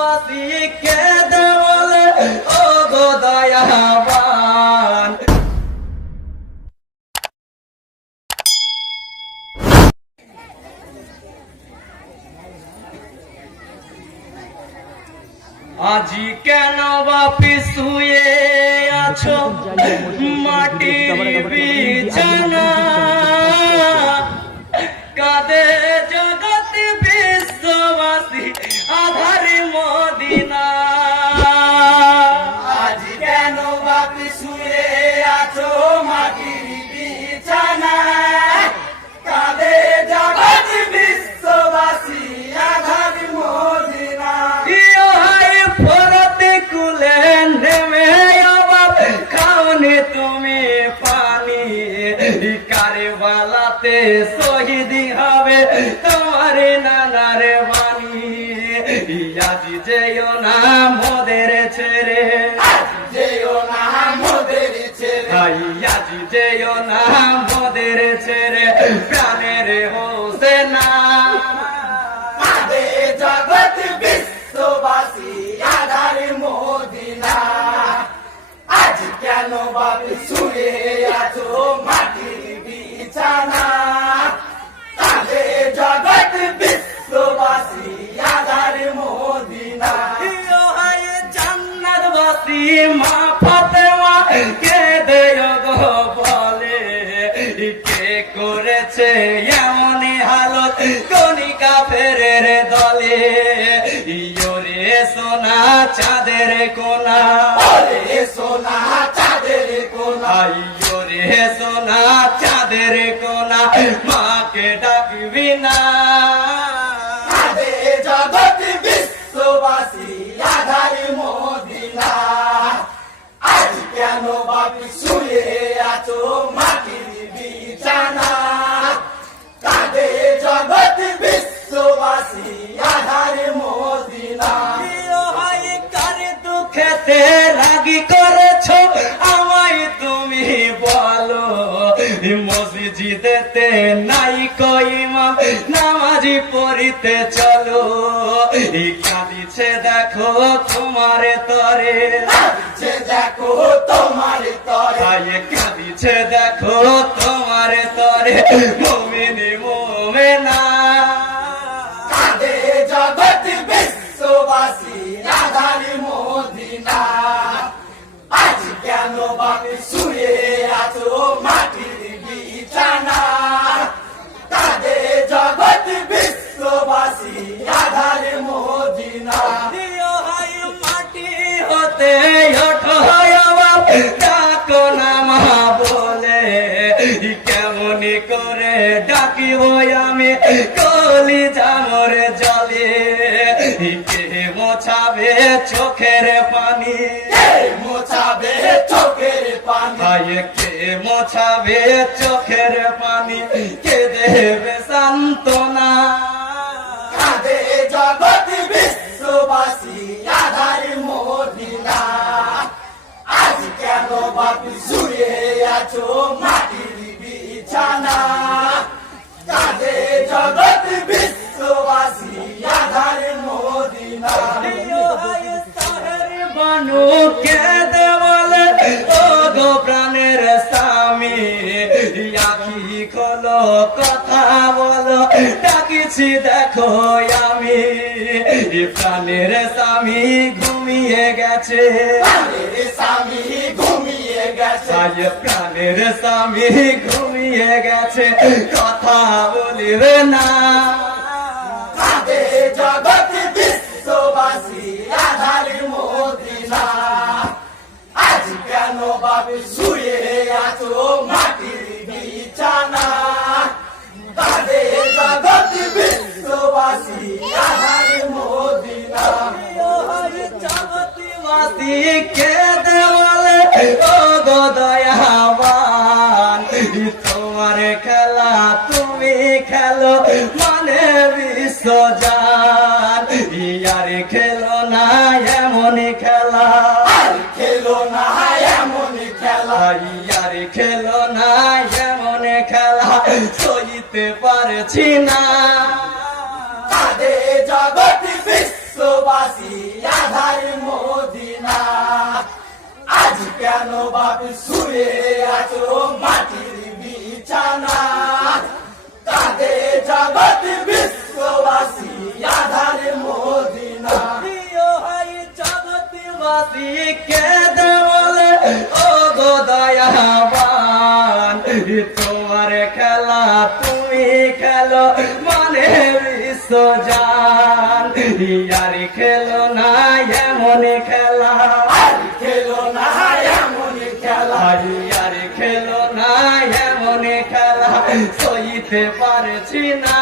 বাসি কেঁদে বলে ও গো দয়াবান। আজি কেন বাপি শুয়ে আছো মাটির বিছানা, কাঁদে জগৎ বিশ্ববাসী আধারে মদিনা। আজি কেন বাপি শুয়ে আছো মাটির বিছানা, কাঁদে জগৎ বিশ্ববাসী আধার মদিনা। ইয়ো হাই ফরতে কুলে নেমে অবাব খাওনি তুমি পানি, কারবালাতে শহীদ হবে তোমার নানার বাণী। আজি যেও না মোদের ছেড়ে, যেও না মোদের ছেড়ে, আজি যেও না মোদের ছেড়ে প্রাণের হোসেনা। কাঁদে জগৎ বিশ্ববাসী আধার মদিনা। আজ কেন বাপি শুয়ে আছো মাটির বিছানা, কাঁদে জগৎ বিশ্ববাসী আধার মদিনা। ইয়ো হাই জান্নাতবাসী মা ফাতেমা কেঁদে গো বলে, কে করেছে এমন হালত কণিকা ফেরের দলে। ইয়ো রে সোনা চাঁদের কোনা, ওরে সোনা চাঁদের কোনা, ইয়ো রে সোনা চাঁদের কোনা, মাকে ডাকবি না। কাঁদে জগৎ বিশ্ববাসী আধার মদিনা। আজ কেন বাপি শুয়ে আছো মাটির বিছানা, কাঁদে জগৎ বিশ্ববাসী আধার মদিনা। ইয়ো হাই কার দুঃখেতে রাগি করেছো আমায় তুমি বলো, মসজিদেতে নাই কইমাম নামাজি পড়িতে চলো। কাঁদিছে দেখো তোমার তরে, কাঁদিছে দেখো তোমার তরে, কাঁদিছে দেখো তোমার তরে মুমিনি মুমিনা। কাঁদে জগৎ বিশ্ববাসী আধার মদিনা। আজ কেন বাপি শুয়ে আছো মাটির বিছানা, কাঁদে জগৎ বিশ্ববাসী আধার মদিনা। ইয়ো হাই মাটি হতে ওঠো বাপ ডাকো না মা বলে, কেমন করে ডাকিব আমি কলি জামর জলে। কে মোছাবে চোখের পানি, কে মোছাবে চোখের পানি, কে মোছাবে চোখের পানি, কে দেবে সান্ত্বনা। কাঁদে জগৎ বিশ্ববাসী আধার মদিনা। আজ কেন বাপি শুয়ে আছো মাটির বিছানা, কাঁদে জগৎ বিশ্ববাসী আধার মদিনা। ইয়ো হাই সাহের বানু কেঁদে বলে ও গো প্রাণের স্বামী, আখি খোলো কথা বলো ডাকিছি দেখো আমি। প্রাণের স্বামী ঘুমিয়ে গেছে, প্রাণের স্বামী ঘুমিয়ে গেছে, প্রাণের স্বামী ঘুমিয়ে গেছে কথা বলিবে না। কাঁদে জগৎ বিশ্ববাসী আধার মদিনা। আজ কেন বাপি শুয়ে আছো মাটির বিছানা, কাঁদে জগৎ বিশ্ববাসী আধার মদিনা। ইয়ো হাই জগৎবাসী কেঁদে বলে ও গো দয়াবান, তোমার খেলা তুমি খেলো মানে বিশ্বজান। ইয়ার খেলো না এমন খেলা, আর খেলো না এমন খেলা, ইয়ার খেলো না এমন খেলা সইতে পারছি না। কাঁদে জগৎ বিশ্ববাসী বাপি শুয়ে আছো মাটির বিছানা কাঁদে জগৎ বিশ্ববাসী আধার মদিনা প্রিয় হয় জগৎবাসী কেঁদে বলে ও গো দয়াবান তোমার খেলা তুমি খেলো মানে বিশ্বজান আর খেলো না এমন খেলা আর খেলো না এমন খেলা আর খেলো না এমন খেলা সইতে পারছি না